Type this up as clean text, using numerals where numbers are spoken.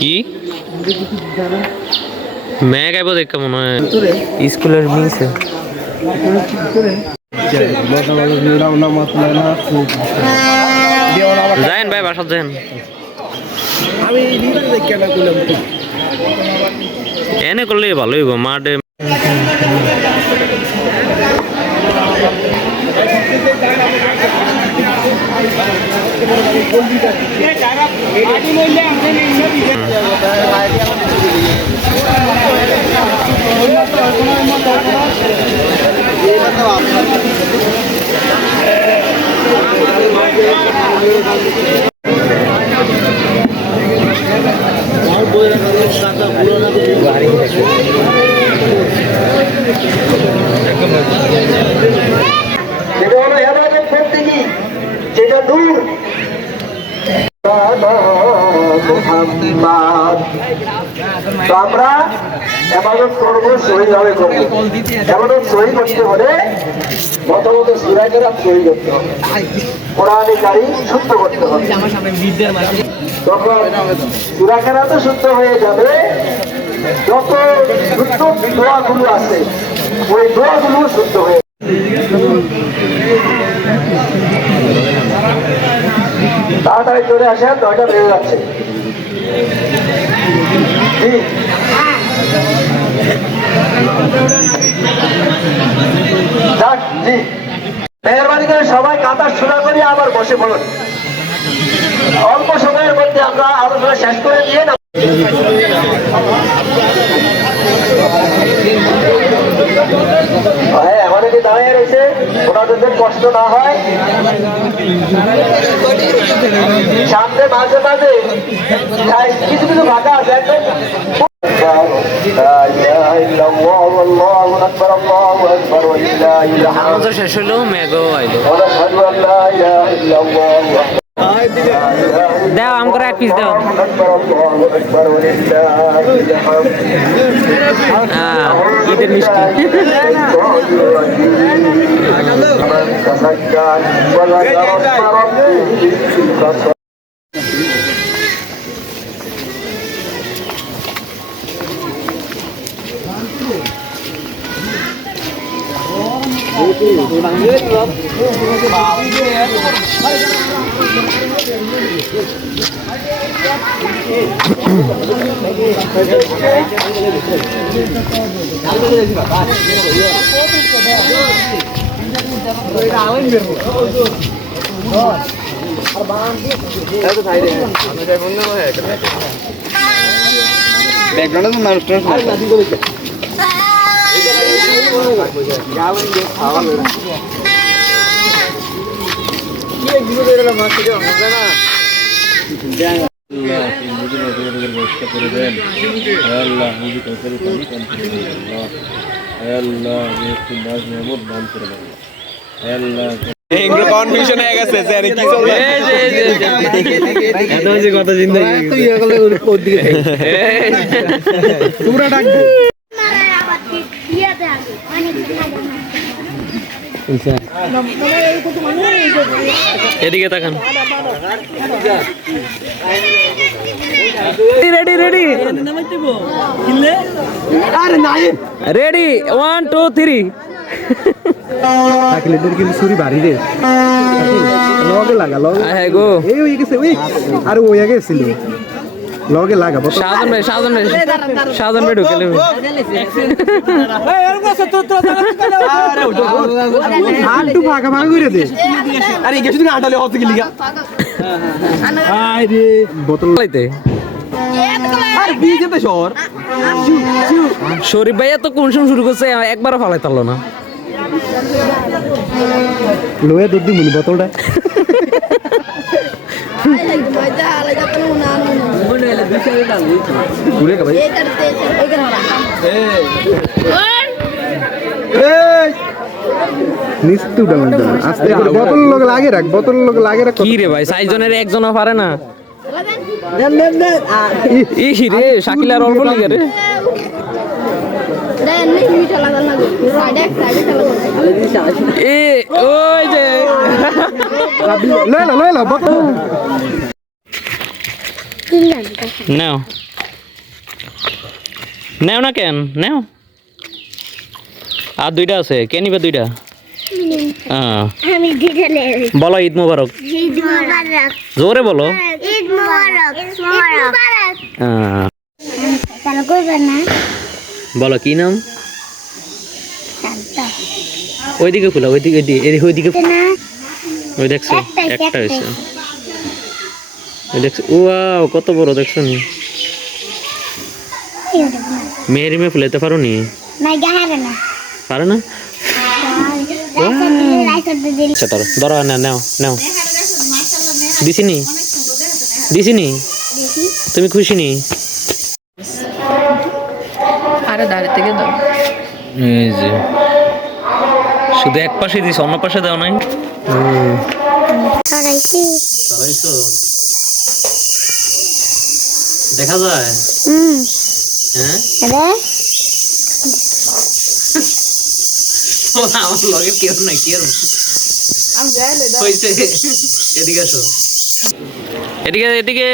কি मैं क्या देख मने হয় স্কুলের নিচে যায়েন ভাই বাসা যান আমি এনে করলে ভালো হইব মাঠে যেটা দূর আমরা এবাদত করবো সহিভাবে করবো এবাদত সহি করতে হলে প্রথমত সূরা কেরাত সহি করতে হবে কোরআনে কারীম শুদ্ধ করতে হবে তখন সূরা কেরাত শুদ্ধ হয়ে যাবে যত শুদ্ধ দোয়াগুলো আছে ওই দোয়াগুলো শুদ্ধ হয়ে তাড়াতাড়ি চলে আসেন 9টা বেজে যাচ্ছে জি মেহরবানি করে সবাই কাতার সোজা করিয়ে আবার বসে পড়ুন অল্প সময়ের মধ্যে আমরা আলোচনা শেষ করে দিয়ে না হ্যাঁ অনেকে দাঁড়িয়ে রয়েছে ওনাদের কষ্ট না হয় সামনে মাঝে মাঝে কিছু কিছু ফাঁকা আছে একদম শেষ হলো মেঘও আইলো দাও আমকো এক পিস দাও ঈদের মিষ্টি ব্যাকগ্রাউন্ডে মানুষ কনফিউশন হয়ে গেছে কি চলবে কত জিন্দেগি পুরো ডাকবে এদিকে তাকান রেডি রেডি রেডি 1 2 3 তাকলিদের কিন্তু ছুরি বাড়ি রে লগে লাগা লগে হ্যাঁ গো এই হয়ে গেছে ওই আর ওই আগে ছিল লগে লাগা সাধন ভাই ঢুকেলে আটটু ফাঁকা ফাঁকা করে দে আরে গেছ তুমি আটালে হতে গেলি গা আরে বোতল লাইতে আর বিজে তো শহর শরীফ ভাইয়া তো কোন সময় শুরু করছে একবারও ফালাই তারলো না লোয়ে দুধ দি মুনি বোতলটা বোতল লোক লাগে রাখ বোতল লোক লাগে রাখ কি রে ভাই 6 জনের একজনও পারে না রে শাকিলার অল্প লিগে রে এ ওই যে লয়ে লো বোতল নাও নাও না কেন নাও আর দুইটা আছে কে নিবে দুইটা আমি দিলে বলো ঈদ মোবারক ঈদ মোবারক জোরে বলো ঈদ মোবারক মোবারক তাহলে কইবে না বলো কি নাম শান্ত ওইদিকে খোলা ওইদিকে ওইদিকে না ওই দেখছো একটাই, একটা একটাই। হয়েছে ওই দেখছো ওয়াও কত বড় দেখছো নি মেয়ের মেয়ে ফুলাইতে পারো নি নাই গাহারে না পারো না রাইসা দিলে আচ্ছা ধরো ধরো না নাও নাও দিছিনি দিছিনি তুমি খুশি নি আরে দাঁড়িয়ে থেকে দাও এই যে শুধু এক পাশে দিস অন্য পাশে দাও নাই ছড়াইছি দেখা যায় হ্যাঁ আরে আমার লগে কেউ নাই কেউ হয়েছে এদিকে আসো এদিকে এদিকে